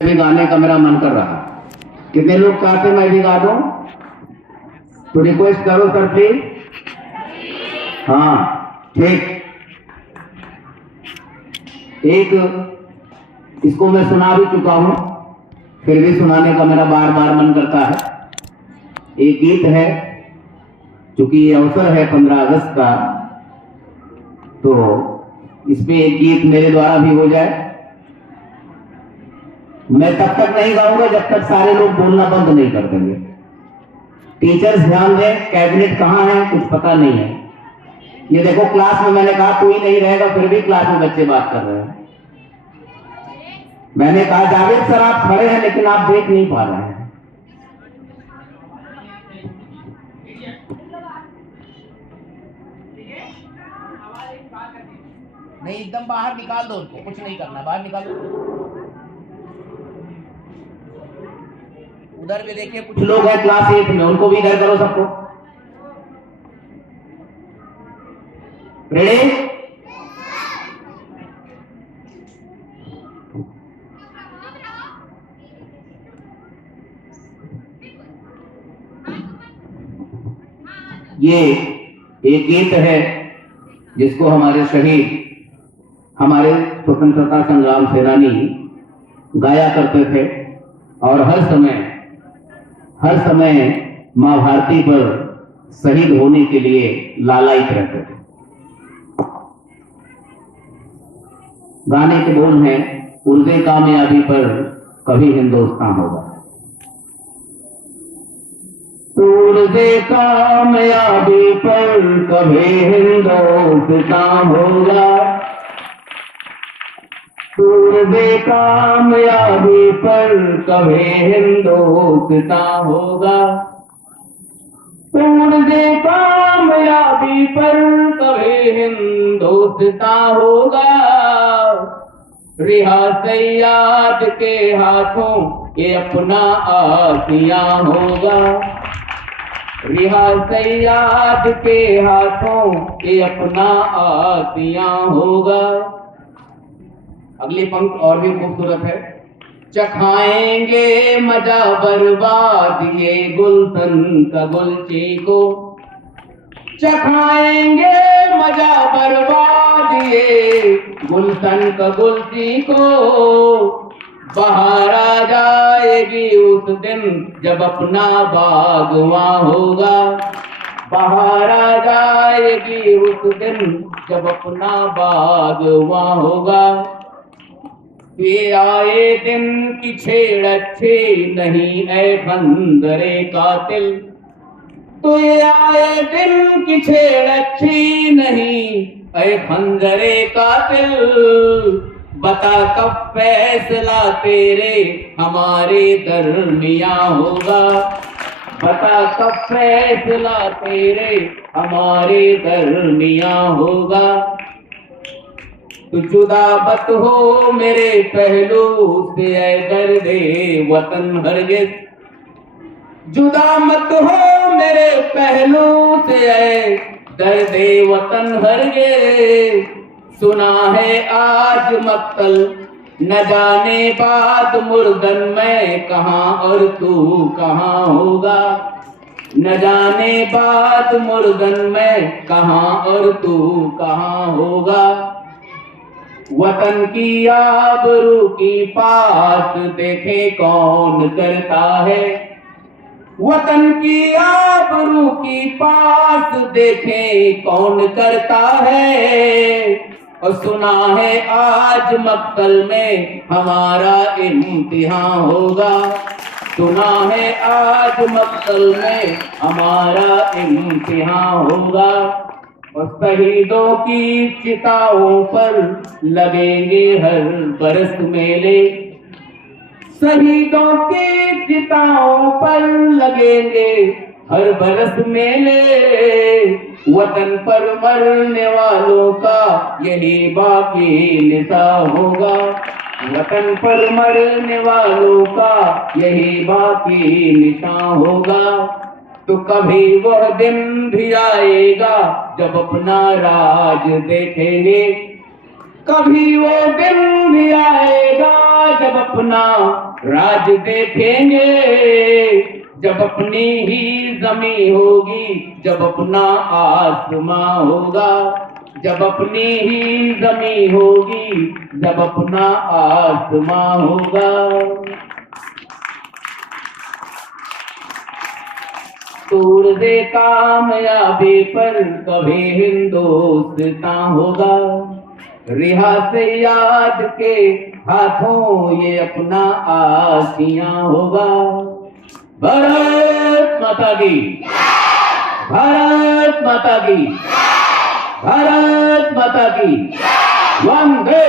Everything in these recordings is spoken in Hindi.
भी गाने का मेरा मन कर रहा। कितने लोग चाहते मैं भी गा दूं? तो रिक्वेस्ट करो सर प्लीज। हाँ ठीक। एक इसको मैं सुना भी चुका हूं, फिर भी सुनाने का मेरा बार बार मन करता है। एक गीत है, चूंकि ये अवसर है 15 अगस्त का, तो इसमें एक गीत मेरे द्वारा भी हो जाए। मैं तब तक नहीं गाऊंगा जब तक सारे लोग बोलना बंद नहीं कर देंगे। टीचर्स ध्यान दें, कैबिनेट कहां है कुछ पता नहीं है। ये देखो क्लास में मैंने कहा कोई नहीं रहेगा, फिर भी क्लास में बच्चे बात कर रहे हैं। मैंने कहा जावेद सर आप खड़े हैं लेकिन आप देख नहीं पा रहे हैं। नहीं, एकदम बाहर निकाल दो उनको, कुछ नहीं करना, बाहर निकाल दो। उधर भी देखिए कुछ लोग हैं क्लास 8 में, उनको भी इधर करो सबको। रेडी? ये एक गीत है जिसको हमारे शहीद, हमारे स्वतंत्रता संग्राम सेनानी गाया करते थे और हर समय मां भारती पर शहीद होने के लिए लालायित रहते थे। गाने के बोल हैं, उर्दे कामयाबी पर कभी हिंदुस्तान होगा। उर्दे कामयाबी पर कभी हिंदुस्तान होगा। उर्दे कामयाबी पर कभी हिंदुस्तान होगा। उर्दे कामयाबी पर कभी हिंदुस्तान होगा। रिहा सैयाद के हाथों ये अपना आसिया होगा। रिहा सैयाद के हाथों ये अपना आसिया होगा। अगली पंक्ति और भी खूबसूरत है। चखाएंगे मजा बर्बाद ये गुलशन का गुलची को। चखाएंगे मजा बर्बाद ये गुलशन का गुलची को। बाहर आ जाएगी उस दिन जब अपना बागवा होगा। बाहर आ जाएगी उस दिन जब अपना बागवा होगा। ये आए दिन की छेड़ अच्छी नहीं ऐ खंजरे कातिल। तो ये आए दिन की छेड़ अच्छी नहीं ऐ खंजरे कातिल। बता कब फैसला तेरे हमारे दरमिया होगा। बता कब फैसला तेरे हमारे दरमिया होगा। तो जुदा मत हो मेरे पहलू से ऐ दर्दे वतन हरगिज़। जुदा मत हो मेरे पहलू से ऐ दर्दे वतन हरगिज़। सुना है आज मक्तल न जाने बाद मुर्दन में कहां और तू कहां होगा। न जाने बाद मुर्दन में कहां और तू कहां होगा। वतन की आबरू की पास देखे कौन करता है। वतन की आबरू की पास देखे कौन करता है। और सुना है आज मक्तल में हमारा इम्तिहान होगा। सुना है आज मक्तल में हमारा इम्तिहान होगा। और शहीदों की चिताओं पर लगेंगे हर बरस मेले। शहीदों की चिताओं पर लगेंगे हर बरस मेले। वतन पर मरने वालों का यही बाकी निशान होगा। वतन पर मरने वालों का यही बाकी निशान होगा। तो कभी वह दिन भी आएगा जब अपना राज देखेंगे। कभी वो दिन भी आएगा जब अपना राज देखेंगे, जब अपनी ही जमी होगी, जब अपना आसमां होगा, जब अपनी ही जमी होगी, जब अपना आसमां होगा। तोड़ दे कामयाबी पर कभी हिंदुस्तान होगा, रिहा से याद के हाथों ये अपना आसियां होगा। भारत माता की, भारत माता की, भारत माता की, वंदे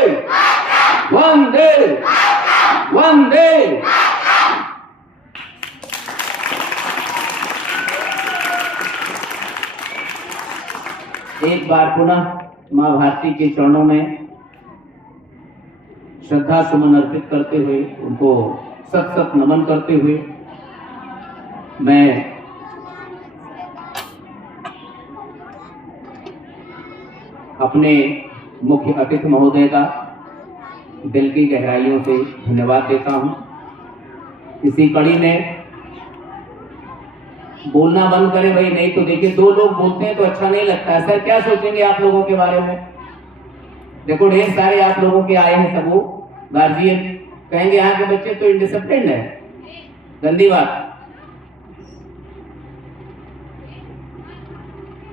वंदे वंदे। एक बार पुनः मां भारती के चरणों में श्रद्धा सुमन अर्पित करते हुए, उनको सत सत नमन करते हुए मैं अपने मुख्य अतिथि महोदय का दिल की गहराइयों से धन्यवाद देता हूं। इसी कड़ी में बोलना बंद करें भाई, नहीं तो देखिए दो लोग बोलते हैं तो अच्छा नहीं लगता है। सर क्या सोचेंगे आप लोगों के बारे में? देखो ढेर सारे आप लोगों के आए हैं, सब वो गार्जियन कहेंगे यहाँ के बच्चे तो इंडिसिप्लिन है, गंदी बात।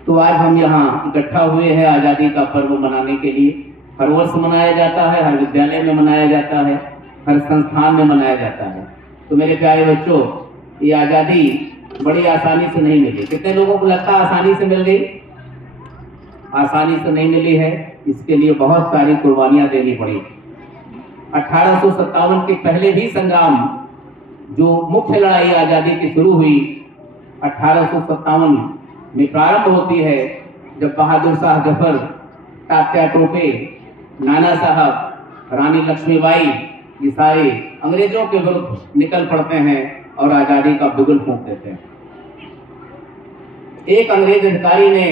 तो आज हम यहाँ इकट्ठा हुए हैं आजादी का पर्व मनाने के लिए। हर वर्ष मनाया जाता है, हर विद्यालय में मनाया जाता है, हर संस्थान में मनाया जाता है। तो मेरे प्यारे बच्चों, ये आजादी बड़ी आसानी से नहीं मिली। कितने लोगों को लगता है आसानी से मिल गई? आसानी से नहीं मिली है, इसके लिए बहुत सारी कुर्बानियां देनी पड़ी। 1857 के पहले ही संग्राम, जो मुख्य लड़ाई आजादी की शुरू हुई 1857 में प्रारंभ होती है, जब बहादुर शाह जफर, तात्या टोपे, नाना साहब, रानी लक्ष्मीबाई, ये सारे अंग्रेजों के विरुद्ध निकल पड़ते हैं और आजादी का बिगुल फूंक देते हैं। एक अंग्रेज अधिकारी ने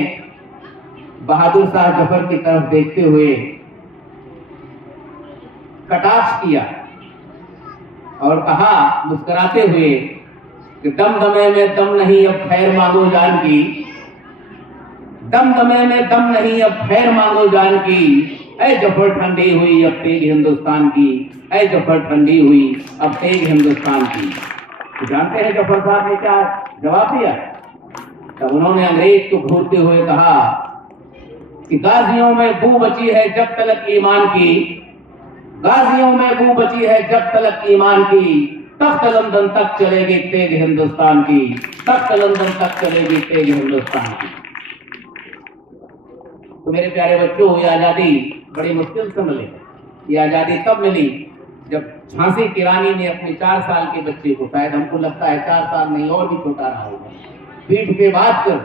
बहादुर शाह जफर की तरफ देखते हुए कटाक्ष किया और कहा मुस्कुराते हुए कि दम दमे में दम नहीं, अब खैर मांगो जान की। दम दमे में दम नहीं, अब खैर मांगो जान की। ऐ जफर ठंडी हुई अब तेग हिंदुस्तान की, ऐ जफर ठंडी हुई अब तेग हिंदुस्तान की। तो जानते हैं जफर साहब ने क्या जवाब दिया? तब उन्होंने अंग्रेज को घूरते हुए कहा कि गाजियों में बू बची है जब तलक ईमान की, गाजियों में बू बची है जब तलक ईमान की, तख्त लंदन तक चलेगी तेग हिंदुस्तान की, तख्त लंदन तक चलेगी तेग हिंदुस्तान की। तो मेरे प्यारे बच्चों, ये आजादी बड़ी मुश्किल से मिली। ये आजादी तब मिली जब झांसी की रानी ने अपने 4 साल के बच्चे को, शायद हमको लगता है 4 साल नहीं और भी छोटा रहा होगा, पीठ पे बांध कर,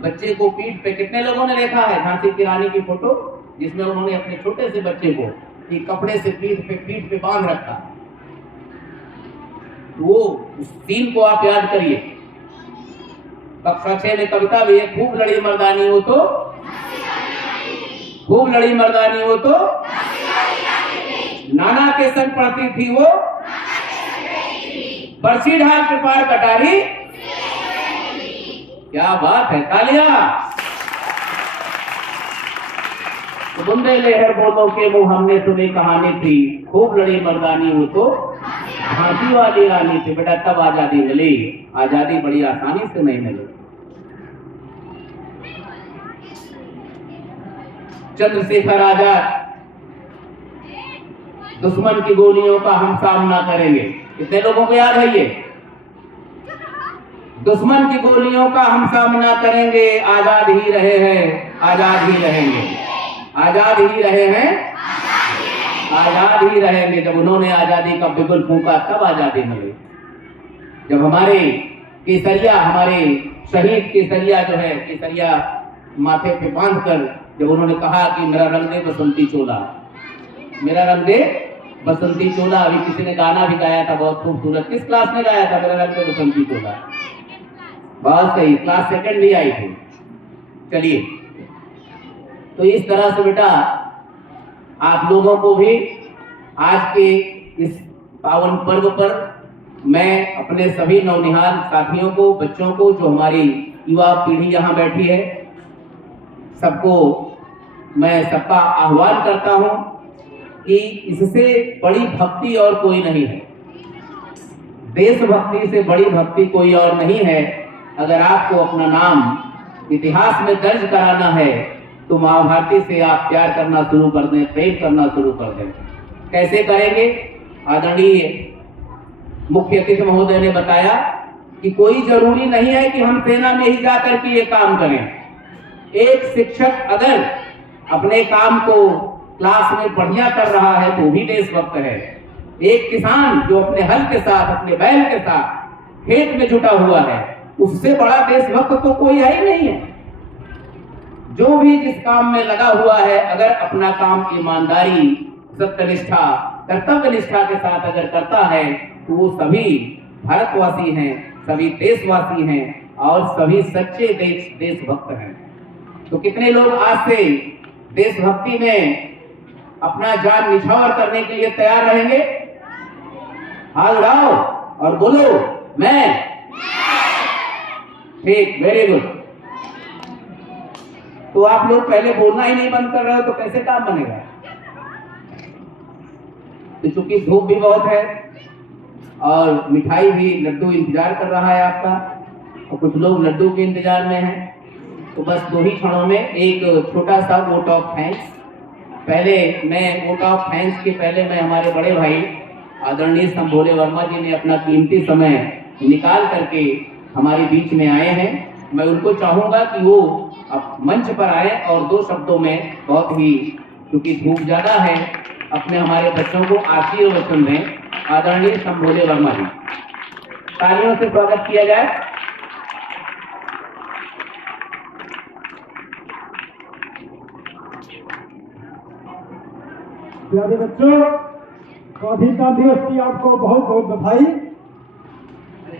बच्चे को पीठ पे, कितने लोगों ने देखा है झांसी की रानी की फोटो जिसमें उन्होंने अपने छोटे से बच्चे को एक कपड़े से पीठ पे बांध रखा? वो उस सीन को आप याद करिए। कक्षा 6 में कविता भी है, खूब लड़ी मर्दानी हो तो, खूब लड़ी मर्दानी हो तो नाना के संग पढ़ती थी वो, बरसी ढाल के पार कटारी। क्या बात है, तालियां। तो बुंदे लहर बोलो के मुंह हमने सुनी कहानी थी, खूब लड़ी मर्दानी हो तो झांसी वाली रानी थी। बेटा तब आजादी मिली, आजादी बड़ी आसानी से नहीं मिली। चंद्रशेखर आजाद, दुश्मन की गोलियों का हम सामना करेंगे। कितने लोगों को याद है ये? दुश्मन की गोलियों का हम सामना करेंगे, आजाद ही रहे हैं, आजाद ही रहेंगे, आजाद ही रहे हैं, आजाद ही रहेंगे। जब उन्होंने आजादी का बिगुल फूंका तब आजादी मिली। जब हमारे केसरिया, हमारे शहीद केसरिया जो है, केसरिया माथे पे बांध कर जब उन्होंने कहा कि मेरा रंग दे बसंती चोला, मेरा रंग दे बसंती चोला। अभी किसी ने गाना भी गाया था बहुत खूबसूरत। किस क्लास में गाया था मेरा रंग दे बसंती चोला? बहुत सही, क्लास 2 भी आई थी। चलिए, तो इस तरह से बेटा आप लोगों को भी आज के इस पावन पर्व पर मैं अपने सभी नौनिहाल साथियों को, बच्चों को, जो हमारी युवा पीढ़ी यहाँ बैठी है, सबको मैं सबका आह्वान करता हूँ कि इससे बड़ी भक्ति और कोई नहीं है। देशभक्ति से बड़ी भक्ति कोई और नहीं है। अगर आपको अपना नाम इतिहास में दर्ज कराना है तो माँ भारती से आप प्यार करना शुरू कर दें, प्रेम करना शुरू कर दें। कैसे करेंगे? आदरणीय मुख्य अतिथि महोदय ने बताया कि कोई जरूरी नहीं है कि हम सेना में ही जाकर के ये काम करें। एक शिक्षक अगर अपने काम को क्लास में बढ़िया कर रहा है तो भी देशभक्त है। एक किसान जो अपने हल के साथ, अपने बैल के साथ खेत में जुटा हुआ है, उससे बड़ा देशभक्त तो कोई है ही नहीं है। जो भी जिस काम में लगा हुआ है, अगर अपना काम ईमानदारी, सत्यनिष्ठा, कर्तव्य निष्ठा के साथ अगर करता है तो वो सभी भारतवासी हैं, सभी देशवासी हैं और सभी सच्चे देशभक्त हैं। तो कितने लोग आज से देशभक्ति में अपना जान निछावर करने के लिए तैयार रहेंगे? हाथ उठाओ और बोलो मैं। ठीक, वेरी गुड। तो आप लोग पहले बोलना ही नहीं बंद कर रहे हो तो कैसे काम बनेगा? तो चूंकि धूप भी बहुत है और मिठाई भी, लड्डू इंतजार कर रहा है आपका, और कुछ लोग लड्डू के इंतजार में हैं, तो बस 2 ही क्षणों में एक छोटा सा वोट ऑफ थैंक्स। पहले मैं वोट ऑफ थैंक्स के पहले मैं हमारे बड़े भाई आदरणीय संभोले वर्मा जी ने अपना कीमती समय निकाल करके हमारे बीच में आए हैं। मैं उनको चाहूंगा कि वो अब मंच पर आए और 2 शब्दों में, बहुत ही क्योंकि धूप ज्यादा है, अपने हमारे बच्चों को आशीर्वचन दें। आदरणीय संभोले वर्मा जी, तालियों से स्वागत किया जाए। प्यारे बच्चों, स्वाधीनता दिवस की आपको बहुत बहुत बधाई।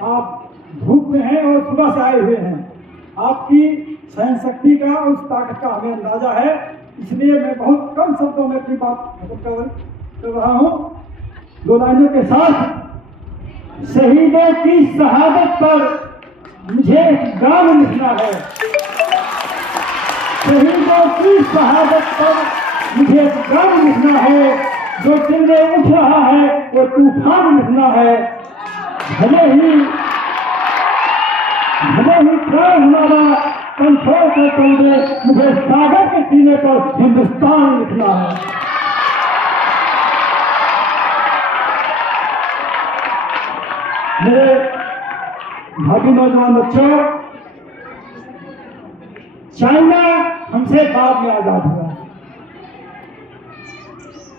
आप धूप में हैं और सुबह से आए हुए हैं। आपकी सहन शक्ति का, उस ताकत का हमें अंदाजा है, इसलिए मैं बहुत कम शब्दों में अपनी बात खत्म कर रहा हूँ। 2 लाइनों के साथ। शहीदों की शहादत पर मुझे एक गान लिखना है। शहीदों की शहादत पर मुझे एक गान लिखना है। जो दिल में उठ रहा है वो तूफान लिखना है। भले ही प्राण हमारा कंट्रोल कर दे, मुझे सागर के सीने पर हिंदुस्तान लिखना है। मेरे भाभी नौजवान बच्चों, चाइना हमसे बाद में आजाद हुआ।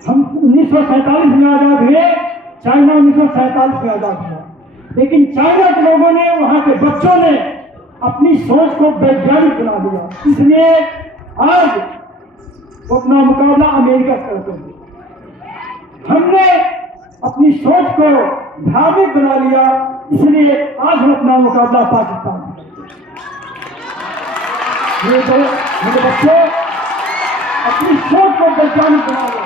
हम 1947 में आजाद हुए, चाइना 1947 में आजाद हुआ। लेकिन चाइना के लोगों ने, वहां के बच्चों ने अपनी सोच को वैज्ञानिक बना दिया। इसलिए आज वो अपना मुकाबला अमेरिका से करते हैं। हमने अपनी सोच को धार्मिक बना लिया, इसलिए आज हम अपना मुकाबला पाकिस्तान से करते हैं। मेरे बच्चे अपनी सोच को वैज्ञानिक बना लिया।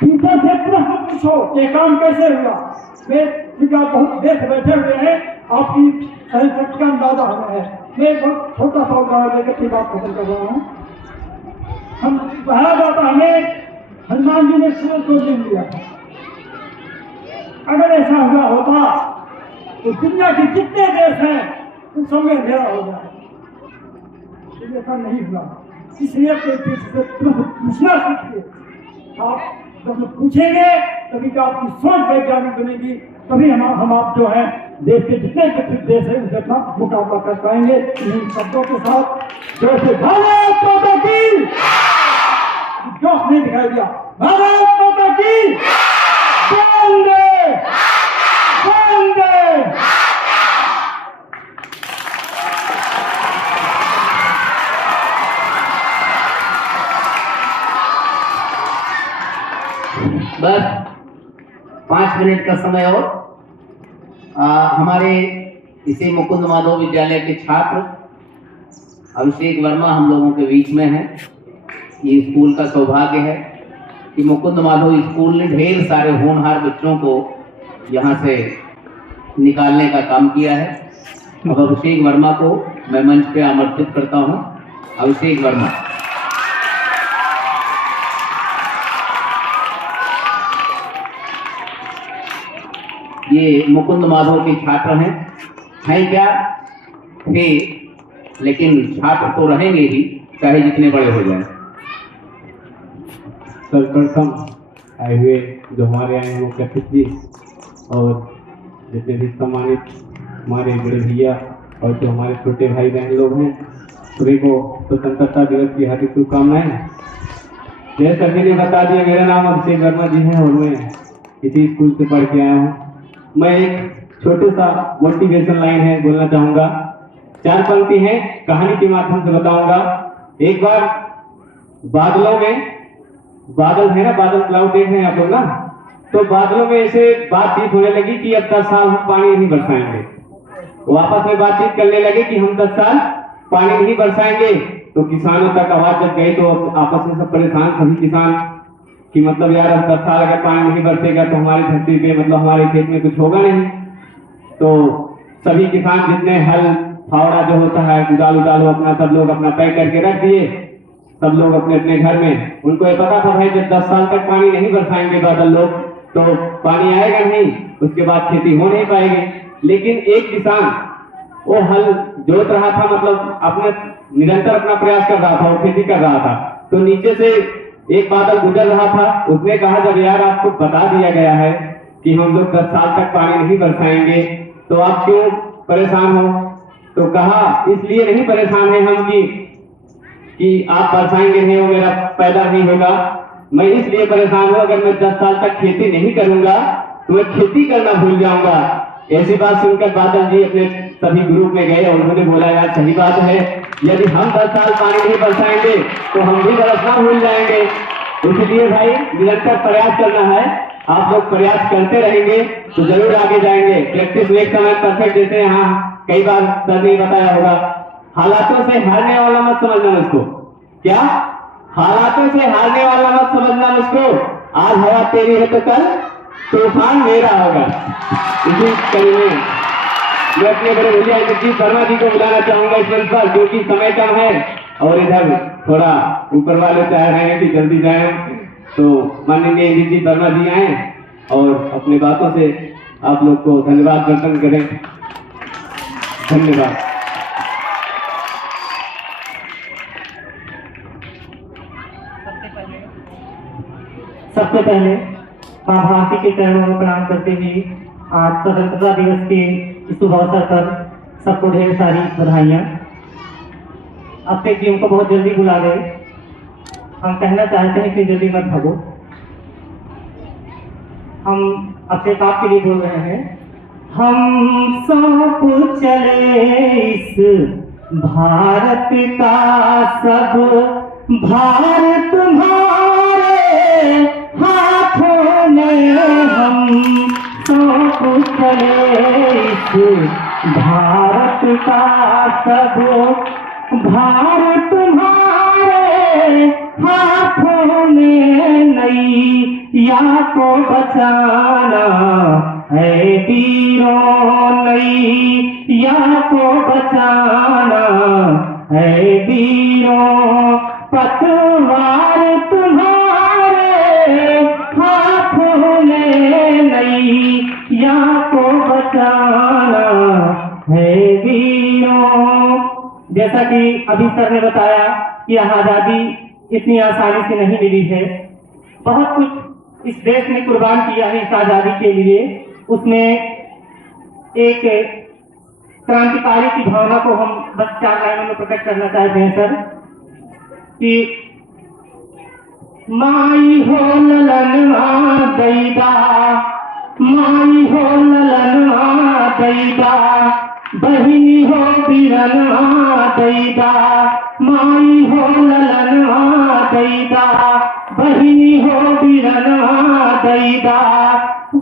टीचर से प्रश्न पूछो ये काम कैसे हुआ। मैं बहुत देर से बैठे हुए हैं, आपकी सहन शक्ति का अंदाजा हमें है। मैं बहुत छोटा सा उदाहरण लेकर अपनी बात खत्म कर रहा हूँ। हम कहा जाता, हमें हनुमान जी ने सूरज को जन्म दिया था। अगर ऐसा हुआ होता तो दुनिया के जितने देश हैं उन सब में अंधेरा हो जाए। ऐसा नहीं हुआ, इसलिए कोई से प्रश्न पूछना सीखिए। आप जब पूछेंगे तभी तो आपकी सोच वैज्ञानिक बनेगी, तभी हम आप जो है देश के जितने विकसित देश है उनसे अपना मुकाबला कर पाएंगे। इन शब्दों के साथ जैसे भारत माता की, जो नहीं दिखाई दिया, भारत माता की वंदे वंदे। बस 5 मिनट का समय और हमारे इसी मुकुंद माधव विद्यालय के छात्र अभिषेक वर्मा हम लोगों के बीच में हैं। ये स्कूल का सौभाग्य है कि मुकुंद माधव स्कूल ने ढेर सारे होनहार बच्चों को यहाँ से निकालने का काम किया है। अब अभिषेक वर्मा को मैं मंच पे आमंत्रित करता हूँ। अभिषेक वर्मा। ये मुकुंद माधव के छात्र हैं क्या थे, लेकिन छात्र तो रहेंगे ही, चाहे जितने बड़े हो जाएं। सर्वप्रथम आए हुए जो हमारे आए हैं वो कथित जी और जितने भी सम्मानित हमारे बड़े भैया और जो हमारे छोटे भाई बहन लोग हैं, सभी को स्वतंत्रता दिवस की हार्दिक शुभकामनाएं। जैसे सभी ने बता दिया, मेरा नाम अभिषेक वर्मा जी है और मैं इसी स्कूल से पढ़ के आया हूँ। मैं एक छोटे सा मोटिवेशन लाइन है बोलना चाहूँगा। 4 पंक्ति हैं, कहानी के माध्यम से बताऊंगा। एक बार बादलों में, बादल है ना, बादल क्लाउड देख रहे हैं आप लोग ना, तो बादलों में ऐसे बातचीत होने लगी कि अब 10 साल हम पानी नहीं बरसाएंगे। वो आपस में बातचीत करने लगे कि हम 10 साल पानी नहीं बरसाएंगे। तो किसानों तक आवाज जब गई तो आपस में सब परेशान, सभी किसान कि मतलब यार अब 10 साल अगर पानी नहीं बरसेगा तो हमारी धरती पे, मतलब हमारे खेत में कुछ होगा नहीं। तो सभी किसान जितने हल फावड़ा जो होता है कुदाल उदाल अपना सब लोग अपना पैक करके रख दिए, सब लोग अपने अपने घर में। उनको ये पता था भाई जब 10 साल तक पानी नहीं बरसाएंगे बादल लोग तो पानी आएगा नहीं, उसके बाद खेती हो नहीं पाएगी। लेकिन एक किसान वो हल जोत रहा था, मतलब अपने निरंतर अपना प्रयास कर रहा था, वो खेती कर रहा था। तो नीचे से एक बादल गुजर रहा था, उसने कहा जब यार आपको बता दिया गया है कि हम लोग 10 साल तक पानी नहीं बरसाएंगे तो आप क्यों परेशान हो? तो कहा इसलिए नहीं परेशान है हम कि आप बरसाएंगे नहीं और मेरा पैदा नहीं होगा। मैं इसलिए परेशान हूं, अगर मैं 10 साल तक खेती नहीं करूंगा तो मैं खेती करना भूल जाऊंगा। ऐसी बात सुनकर बादल जी अपने सभी ग्रुप में गए और उन्होंने बोला यार सही बात है, यदि हम 10 साल पानी नहीं बरसाएंगे तो हम भी बरसना भूल जाएंगे। इसलिए भाई निरंतर प्रयास करना है, आप लोग प्रयास करते रहेंगे तो जरूर आगे जाएंगे। प्रैक्टिस मेक मैन परफेक्ट, जैसे यहाँ कई बार सर ने बताया होगा। हालातों से हारने वाला मत समझना मुझको, क्या हालातों से हारने वाला मत समझना मुझको। आज हवा तेरी है तो कल तूफान मेरा होगा। इसी कड़ी में मैं अपने बड़े भैया इंद्रजीत वर्मा जी को बुलाना चाहूंगा इस मंच पर, क्योंकि समय कम है और इधर थोड़ा ऊपर वाले चाह रहे हैं कि जल्दी जाए। तो माननीय इंद्रजीत वर्मा जी आए और अपनी बातों से आप लोग को धन्यवाद अर्पण करें। धन्यवाद। सबसे पहले मां भारती के चरणों में प्रणाम करते हुए आज स्वतंत्रता दिवस के इस शुभ अवसर पर सबको ढेर सारी बधाइयाँ। अभिषेक जी हमको बहुत जल्दी बुला गए, हम कहना चाहते हैं कि जल्दी मत भागो। हम अभिषेक आपके लिए बोल रहे हैं। हम सौंप चले इस भारत का सब भार तुम्हारे हाथों में, हम सौंप चले इस भारत का सब भार तुम्हारे हाथों में, नैया को बचाना है वीरों, नैया को बचाना है वीरों, पतवार तुम्हारे हाथों में, नैया को बचाना है वीरों। जैसा कि अभी सर ने बताया कि आजादी इतनी आसानी से नहीं मिली है, बहुत कुछ इस देश ने कुर्बान किया है इस आजादी के लिए। उसमें एक क्रांतिकारी की भावना को हम बस 4 लाइनों में प्रकट करना चाहते हैं सर कि माई हो ललनवा दैदा, माई हो ललनवा दैदा, बहिनी हो बिरनवा दैदा, माई हो ललनवा दैदा, बहिनी हो बिरनवा दैदा,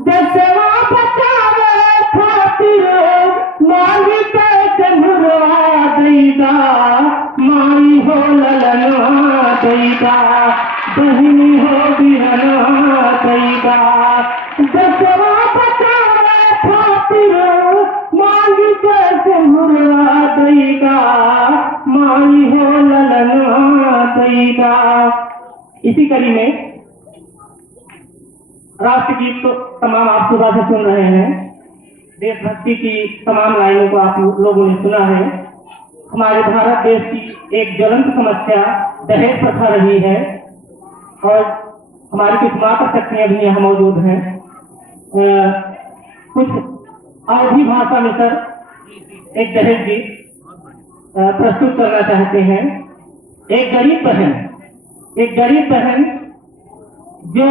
दसवा बचावे खातिर मांगी पे चंद्रवा दैदा, माई हो ललनवा दैदा। इसी कड़ी में राष्ट्रगीत तो तमाम आप सुबह से सुन रहे हैं, देशभक्ति की तमाम लाइनों को आप लोगों ने सुना है। हमारे भारत देश की एक ज्वलंत समस्या दहेज प्रथा रही है और हमारी कुछ माता शक्तियां भी यहाँ मौजूद हैं। कुछ अवधी भाषा में सर एक दहेज गीत प्रस्तुत करना चाहते हैं। एक गरीब बहन जो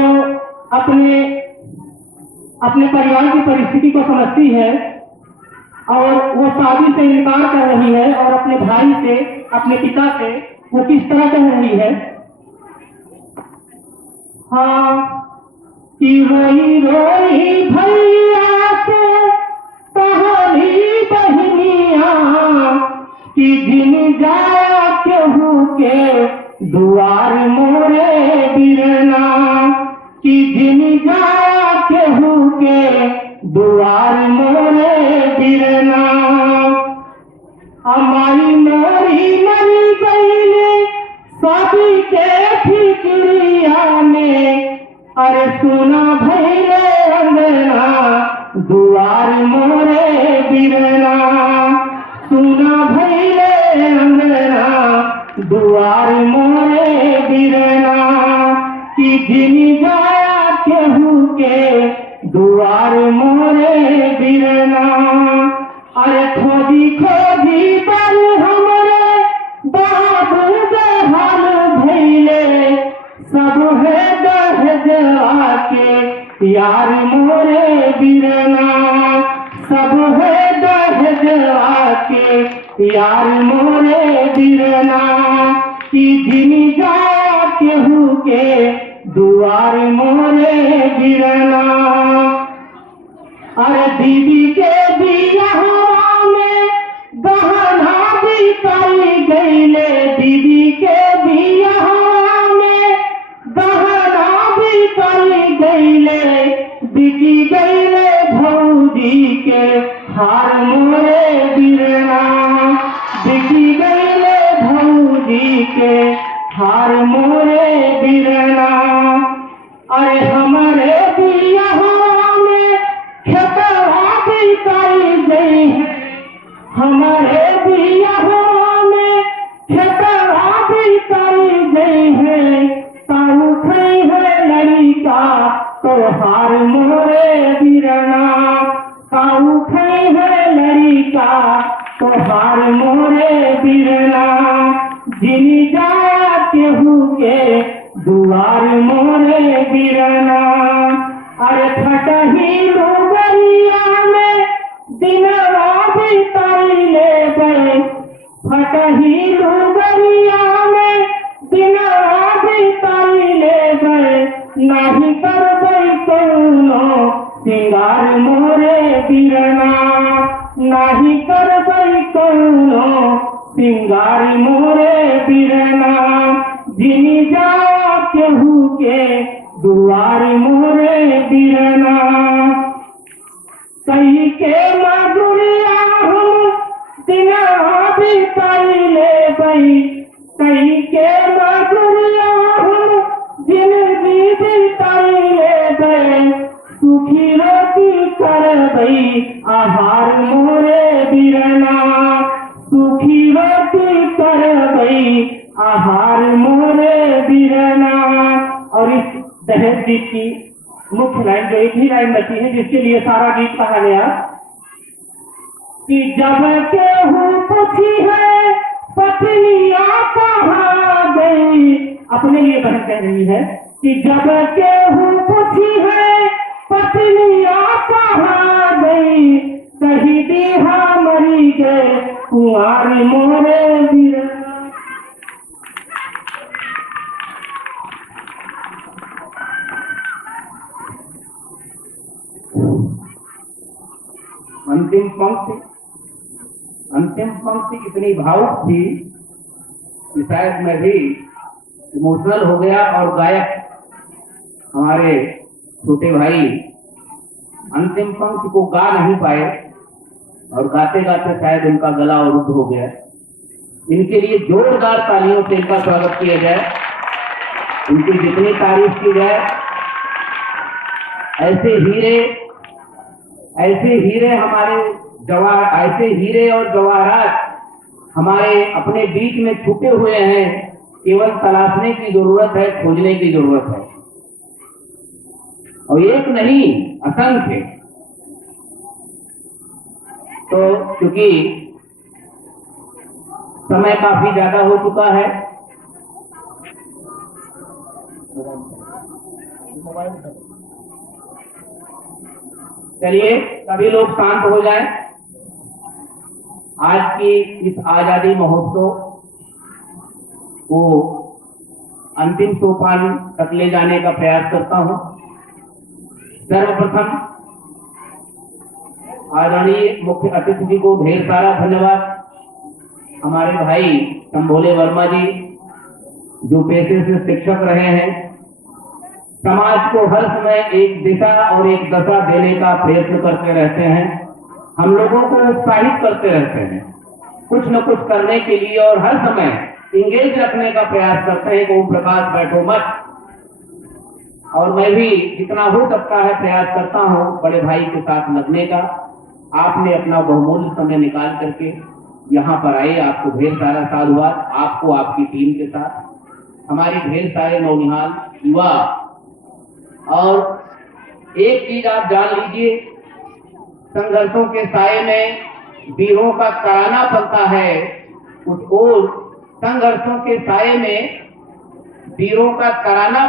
अपने परिवार की परिस्थिति को समझती है और वो शादी से इनकार कर रही है और अपने भाई से, अपने पिता से वो किस तरह कह रही है, हाँ कि रोई रोई भैया से कहानी बहनिया कि जिन जाया केहू के दुआर मोरे बिरना, कि जिन जाया केहू के दुआर मोरे बिरना। हमारी मोरी मरी गई शादी के फिक्रिया में, अरे सोना भैले अंगना दुआर मोरे बिरना, सोना भैले अंगना दुआर मोरे बिरना, कि जिन जाया केहू के दुआर मोरे बिरना। अरे खोजी खोजी पर हमरे बहादुर बेहाल भैले, सब है दहजवा के यार मोरे बिरना, सब है दहजवा के यार मोरे बिरना, कि जिन जाया केहू के दुआर मोरे बिरना। अरे दीदी के बियाह में गहना बिकाई गईले, दीदी के बियाह में गहना बिकाई गईले, बिकी गईले भौजी के हार मोरे बिरना, बिकी गईले भौजी के हार मोरे बिरना। अरे हमारे बियाह में खेतवा बिकाई गई है, हमारे बियाह में खेतवा बिकाई गई है, ताऊ खई है लड़का तो हार मोरे बिरना, ताऊ खई है लड़का तो हार मोरे बिरना, जिन जाया केहू के दुआर मोरे बिरना। अरे फटही लुगरिया में दिनवा बिताई ले गए, फटही लुगरिया में दिनवा बिताई ले गए, नाही करबै कौनो सिंगार मोरे बिरना, नाही करबै कौनो सिंगार मोरे बिरना, जिन जाया केहू के दुआर मोरे बिरना। कई के मधुरिया हम दिनवा बिताई ले गई, कई के मधुरिया हम जिंदगी बिताई ले गए, सुखी रोटी करबई आहार मोरे बिरना, सुखी रोटी करबई आहार मोरे बिरना। और इस दहेज गीत की मुख्य लाइन जो एक ही लाइन बची है जिसके लिए सारा गीत कहा गया कि जब केहू पूछी है पत्नियां कहाँ गई, अपने लिए बहन कह रही है कि जब केहू पूछी है पत्नियां कहाँ गई, कही दीहा मरी गए कुंवारी मोरे बिरना। अंतिम पंक्ति इतनी भावुक थी कि शायद मैं भी इमोशनल हो गया, और गायक हमारे छोटे भाई अंतिम पंक्ति को गा नहीं पाए और गाते गाते शायद उनका गला अवरुद्ध हो गया। इनके लिए जोरदार तालियों से इनका स्वागत किया जाए। उनकी जितनी तारीफ की जाए, ऐसे हीरे हमारे ऐसे हीरे और जवाहरात हमारे अपने बीच में छुपे हुए हैं। केवल तलाशने की जरूरत है, खोजने की जरूरत है। और एक नहीं, असंख्य। तो क्योंकि समय काफी ज्यादा हो चुका है, चलिए सभी लोग शांत हो जाएं। आज की इस आजादी महोत्सव को अंतिम सोपान तक ले जाने का प्रयास करता हूं। सर्वप्रथम आदरणीय मुख्य अतिथि जी को ढेर सारा धन्यवाद। हमारे भाई संभोले वर्मा जी, जो पेशे से शिक्षक रहे हैं, समाज को हर समय एक दिशा और एक दशा देने का प्रयत्न करते रहते हैं, हम लोगों को उत्साहित करते रहते हैं कुछ न कुछ करने के लिए, और हर समय इंगेज रखने का प्रयास करते हैं कि ओम प्रकाश बैठो मत। और मैं भी जितना हो सकता है प्रयास करता हूं बड़े भाई के साथ लगने का। आपने अपना बहुमूल्य समय निकाल करके यहाँ पर आए, आपको ढेर सारा साधुवाद। आपको, आपकी टीम के साथ, हमारे ढेर सारे नौनिहाल युवा। और एक चीज आप जान लीजिए, संघर्षों के साए में वीरों का तराना पलता है, कुछ और संघर्षों के साए में वीरों का तराना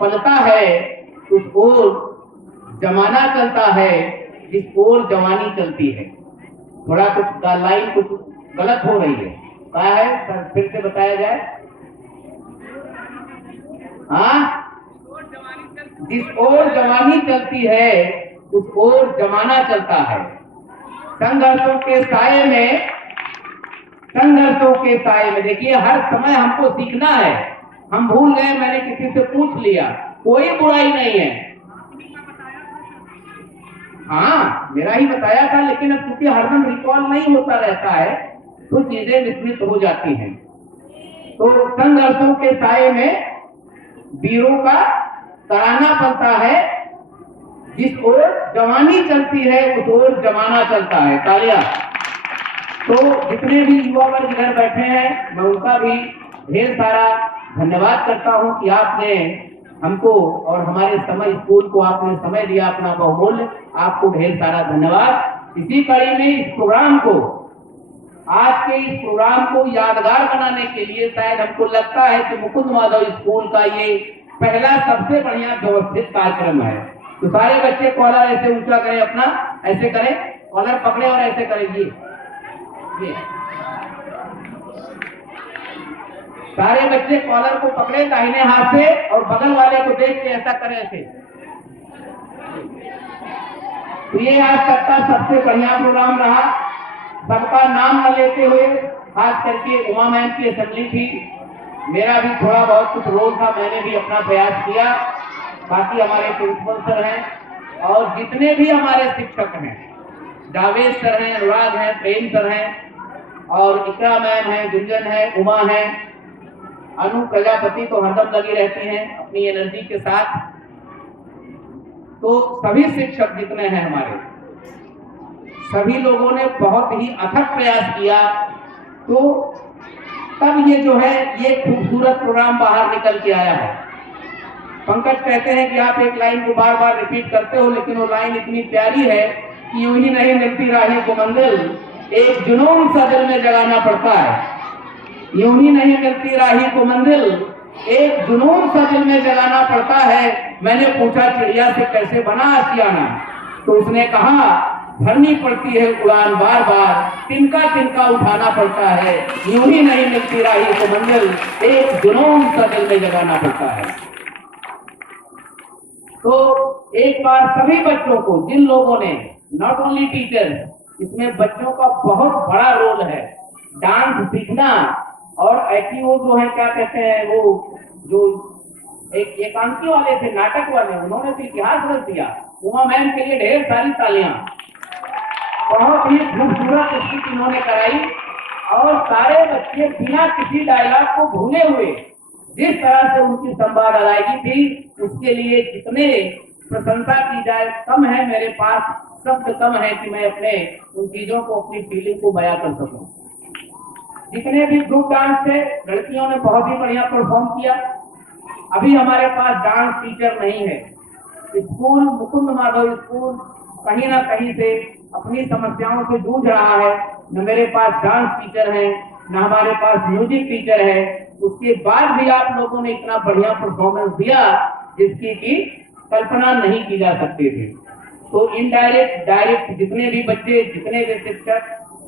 पलता है, कुछ और जमाना चलता है, जिस ओर जवानी चलती है। थोड़ा कुछ लाइन कुछ गलत हो रही है, क्या है सर, फिर से बताया जाए। हाँ, जिस ओर जवानी चलती है उस ओर जमाना चलता है। संघर्षों के साए में देखिए, हर समय हमको सीखना है। हम भूल गए, मैंने किसी से पूछ लिया, कोई बुराई नहीं है। हाँ, मेरा ही बताया था, लेकिन अब क्योंकि हरदम रिकॉल नहीं होता रहता है तो चीजें विस्मृत हो जाती हैं। तो संघर्षों के साए में वीरों का तराना पलता है, जिस ओर जवानी चलती है उस ओर जमाना चलता है। तालियां। तो जितने भी युवा वर्ग इधर बैठे हैं, मैं उनका भी ढेर सारा धन्यवाद करता हूं कि आपने हमको और हमारे समय स्कूल को आपने समय दिया अपना बहुमूल्य। आपको ढेर सारा धन्यवाद। इसी कड़ी में इस प्रोग्राम को, आज के इस प्रोग्राम को यादगार बनाने के लिए शायद हमको लगता है कि मुकुंद माधव स्कूल का ये पहला सबसे बढ़िया व्यवस्थित कार्यक्रम है। तो सारे बच्चे कॉलर ऐसे ऊंचा करें, अपना ऐसे करें, कॉलर पकड़े और ऐसे करेंगे। सारे बच्चे कॉलर को पकड़े दाहिने हाथ से और बगल वाले को देख के ऐसा करें ऐसे। तो ये आज तक का सबसे बढ़िया प्रोग्राम रहा। सबका नाम न लेते हुए, खास करके उमा मैम की असेंबली थी, मेरा भी थोड़ा बहुत कुछ रोल था, मैंने भी अपना प्रयास किया। बाकी हमारे प्रिंसिपल सर हैं और जितने भी हमारे शिक्षक हैं, जावेद सर हैं, अनुराग हैं, प्रेम सर हैं और इकरा मैम हैं, गुंजन है, उमा है, अनु प्रजापति तो हरदम लगी रहती हैं अपनी एनर्जी के साथ। तो सभी शिक्षक जितने हैं हमारे, सभी लोगों ने बहुत ही अथक प्रयास किया। तो तब ये जो है ये खूबसूरत प्रोग्राम बाहर निकल के आया है। पंकज कहते हैं कि आप एक लाइन को बार बार रिपीट करते हो, लेकिन वो लाइन इतनी प्यारी है कि यूं ही नहीं मिलती राही को मंजिल, एक जुनून सा दिल में जगाना पड़ता है। यूं ही नहीं मिलती राही को मंजिल, एक जुनून सा दिल में जगाना पड़ता है। मैंने पूछा चिड़िया से कैसे बना आशियाना, तो उसने कहा भरनी पड़ती है उड़ान बार बार, तिनका तिनका उठाना पड़ता है। यूं ही नहीं मिलती राही को मंजिल, एक जुनून सा दिल में जगाना पड़ता है। तो एक बार सभी बच्चों को, जिन लोगों ने, नॉट ओनली टीचर्स, इसमें बच्चों का बहुत बड़ा रोल है। डांस सीखना और एक्टिव जो है, क्या कहते हैं वो, जो एक एकांकी वाले थे, नाटक वाले, उन्होंने भी इतिहास रच दिया। उमा मैम के लिए ढेर सारी तालियां। बहुत ही खूबसूरत प्रस्तुति उन्होंने कराई और सारे बच्चे बिना किसी डायलॉग को भूले हुए जिस तरह से उनकी संवाद अदायगी थी, उसके लिए जितने प्रशंसा की जाए कम है, मेरे पास शब्द कम है कि मैं अपने उन चीजों को, अपनी फीलिंग को बयां कर सकूं। जितने भी ग्रुप डांस थे, लड़कियों ने बहुत ही बढ़िया परफॉर्म किया। अभी हमारे पास डांस टीचर नहीं है। स्कूल, मुकुंद माधव स्कूल कहीं ना कहीं से अपनी समस्याओं से जूझ रहा है। न मेरे पास डांस टीचर है, न हमारे पास म्यूजिक टीचर है। उसके बाद भी आप लोगों ने इतना बढ़िया परफॉर्मेंस दिया जिसकी की कल्पना नहीं की जा सकती थी। तो इनडायरेक्ट, डायरेक्ट जितने भी बच्चे, जितने भी शिक्षक,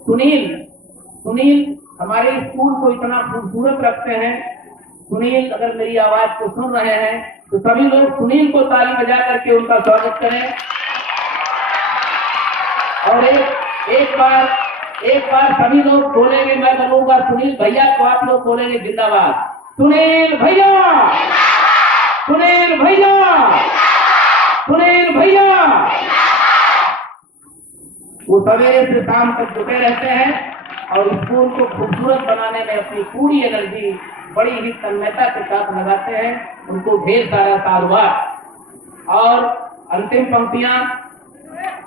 सुनील हमारे स्कूल को इतना खूबसूरत रखते हैं। सुनील अगर मेरी आवाज को सुन रहे हैं तो सभी लोग सुनील को ताली बजा करके उनका स्वागत करें। और एक बार सभी लोग बोलेंगे, मैं बोलूंगा सुनील भैया को, आप लोग बोलेंगे जिंदाबाद। सुनील भैया, सुनील भैया, सुनील भैया। वो सवेरे से शाम तक जुटे रहते हैं और स्कूल को खूबसूरत बनाने में अपनी पूरी एनर्जी बड़ी ही तन्मयता के साथ लगाते हैं। उनको ढेर सारा साधुवाद। और अंतिम पंक्तियां,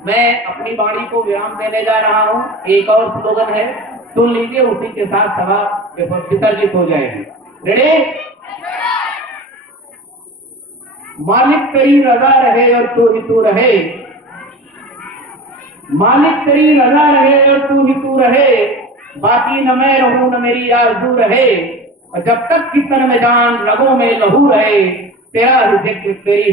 मैं अपनी वाणी को विराम देने जा रहा हूं। एक और स्लोगन है, सुन लीजिए, उसी के साथ सभा विसर्जित हो जाएगी। रेडी? मालिक तेरी रजा रहे और तू ही तू रहे, मालिक तेरी रजा रहे और तू ही तू रहे, बाकी न मैं रहूं न मेरी आरज़ू रहे, और जब तक कि तन में जान रगों में लहू रहे, तेरा ही जिक्र तेरी